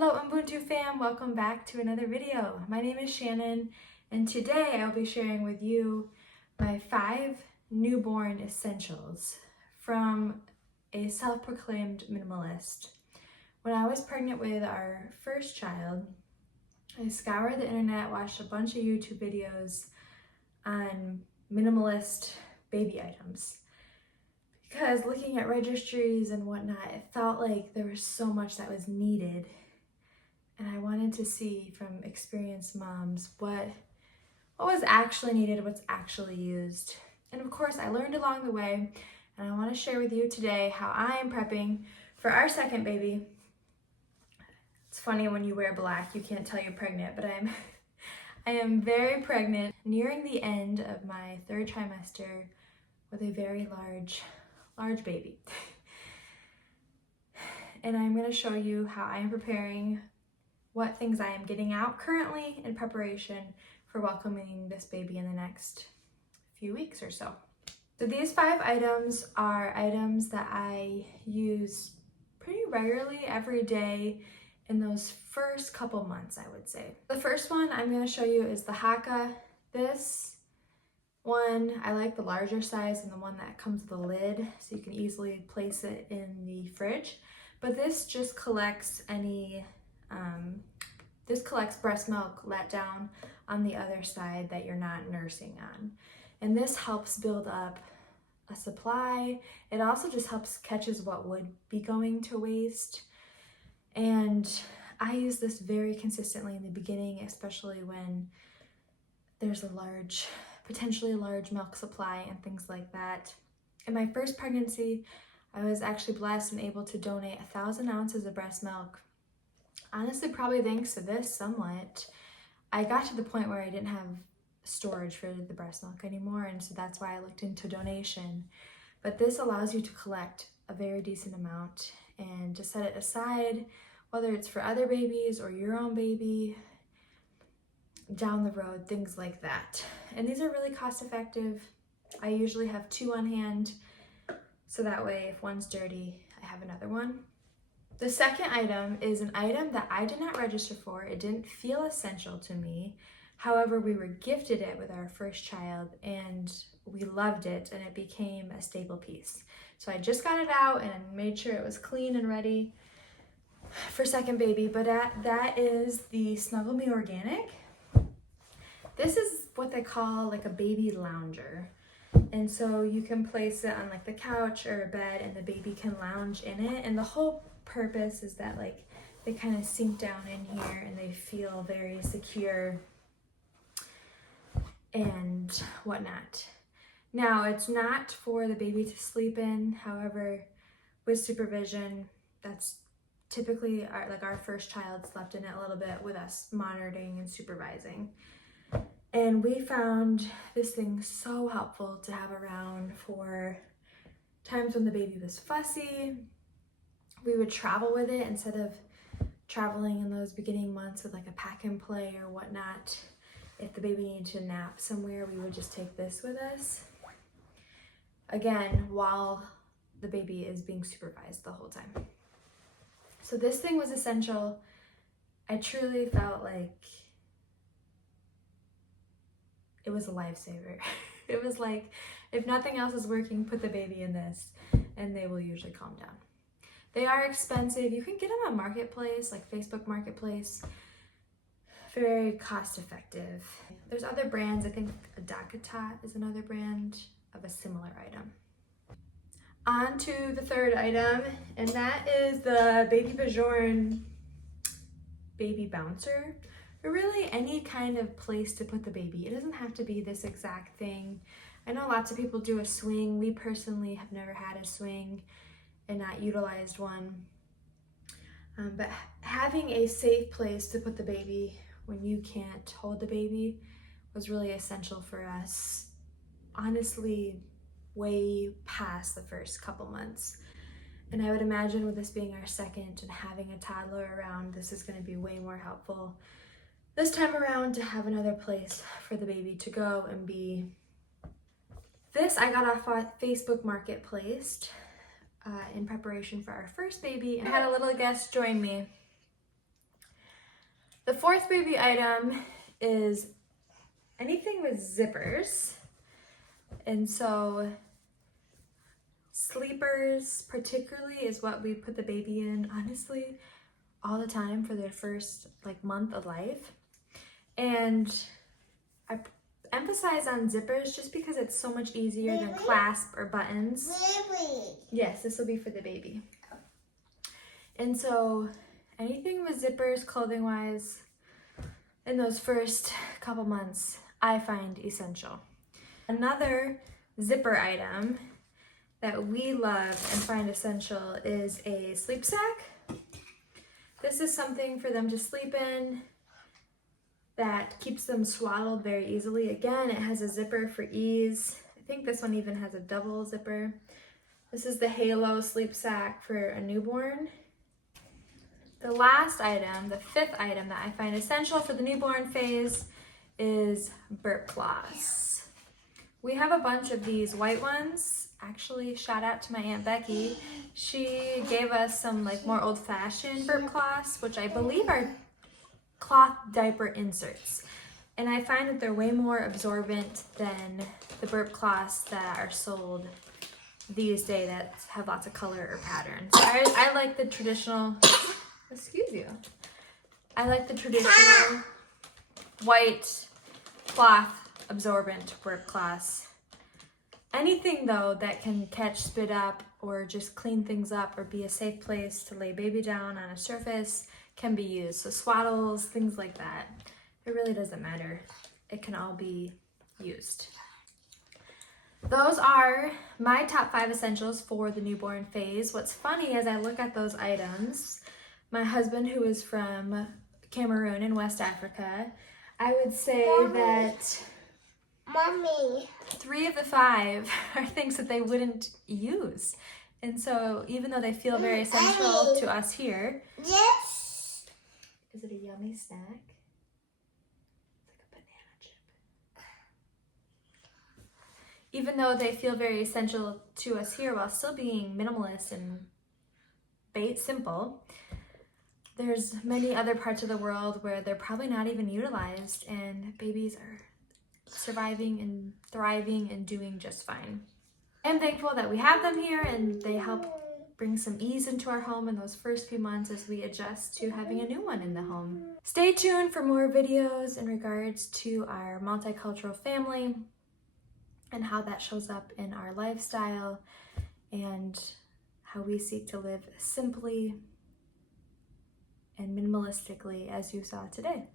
Hello Ubuntu fam, welcome back to another video. My name is Shannon and today I'll be sharing with you my 5 newborn essentials from a self-proclaimed minimalist. When I was pregnant with our first child, I scoured the internet, watched a bunch of YouTube videos on minimalist baby items. Because looking at registries and whatnot, it felt like there was so much that was needed. And I wanted to see from experienced moms what was actually needed, what's actually used. And of course, I learned along the way, and I want to share with you today how I am prepping for our second baby. It's funny when you wear black, you can't tell you're pregnant, but I am very pregnant, nearing the end of my 3rd trimester with a very large baby. And I'm going to show you how I am preparing, what things I am getting out currently in preparation for welcoming this baby in the next few weeks or so. So these 5 items are items that I use pretty regularly every day in those first couple months, I would say. The first one I'm going to show you is the haka. This one, I like the larger size and the one that comes with a lid so you can easily place it in the fridge. But this just collects this collects breast milk let down on the other side that you're not nursing on. And this helps build up a supply. It also just helps catches what would be going to waste. And I use this very consistently in the beginning, especially when there's potentially a large milk supply and things like that. In my first pregnancy, I was actually blessed and able to donate 1,000 ounces of breast milk. Honestly, probably thanks to this somewhat. I got to the point where I didn't have storage for the breast milk anymore, and so that's why I looked into donation. But this allows you to collect a very decent amount and to set it aside, whether it's for other babies or your own baby, down the road, things like that. And these are really cost effective. I usually have 2 on hand, so that way if one's dirty, I have another one. The second item is an item that I did not register for. It didn't feel essential to me. However, we were gifted it with our first child and we loved it, and it became a staple piece. So I just got it out and made sure it was clean and ready for second baby, but that is the Snuggle Me Organic. This is what they call like a baby lounger. And so you can place it on like the couch or a bed and the baby can lounge in it. And the whole purpose is that like they kind of sink down in here and they feel very secure and whatnot. Now, it's not for the baby to sleep in. However, with supervision, that's typically our first child slept in it a little bit with us monitoring and supervising. And we found this thing so helpful to have around for times when the baby was fussy. We would travel with it instead of traveling in those beginning months with like a pack and play or whatnot. If the baby needed to nap somewhere, we would just take this with us. Again, while the baby is being supervised the whole time. So this thing was essential. I truly felt like it was a lifesaver. It was like, if nothing else is working, put the baby in this and they will usually calm down. They are expensive. You can get them on Marketplace, like Facebook Marketplace. Very cost effective. There's other brands. I think Adakata is another brand of a similar item. On to the third item, and that is the Baby Bajorn Baby Bouncer. Or really any kind of place to put the baby. It doesn't have to be this exact thing. I know lots of people do a swing. We personally have never had a swing and not utilized one. But having a safe place to put the baby when you can't hold the baby was really essential for us. Honestly, way past the first couple months. And I would imagine with this being our second and having a toddler around, this is going to be way more helpful this time around to have another place for the baby to go and be. This I got off Facebook Marketplace in preparation for our first baby. I had a little guest join me The fourth baby item is anything with zippers. And so sleepers particularly is what we put the baby in, honestly, all the time for their first like month of life. And I emphasize on zippers just because it's so much easier than clasp or buttons. Baby. Yes, this will be for the baby. And so anything with zippers clothing wise in those first couple months I find essential. Another zipper item that we love and find essential is a sleep sack. This is something for them to sleep in that keeps them swaddled very easily. Again, it has a zipper for ease. I think this one even has a double zipper. This is the Halo sleep sack for a newborn. The last item, the fifth item that I find essential for the newborn phase is Burp Cloths. We have a bunch of these white ones. Actually, shout out to my Aunt Becky. She gave us some like more old-fashioned Burp Cloths, which I believe are cloth diaper inserts. And I find that they're way more absorbent than the Burp Cloths that are sold these days that have lots of color or patterns. I like the traditional, excuse you. I like the traditional white cloth absorbent Burp Cloths. Anything though that can catch, spit up, or just clean things up or be a safe place to lay baby down on a surface can be used. So swaddles, things like that. It really doesn't matter. It can all be used. Those are my top 5 essentials for the newborn phase. What's funny as I look at those items, my husband, who is from Cameroon in West Africa, I would say that Mommy. 3 of the 5 are things that they wouldn't use. And so even though they feel very essential to us here. Yes. Is it a yummy snack? It's like a banana chip. Even though they feel very essential to us here while still being minimalist and simple, there's many other parts of the world where they're probably not even utilized and babies are surviving and thriving and doing just fine. I'm thankful that we have them here and they help bring some ease into our home in those first few months as we adjust to having a new one in the home. Stay tuned for more videos in regards to our multicultural family and how that shows up in our lifestyle and how we seek to live simply and minimalistically as you saw today.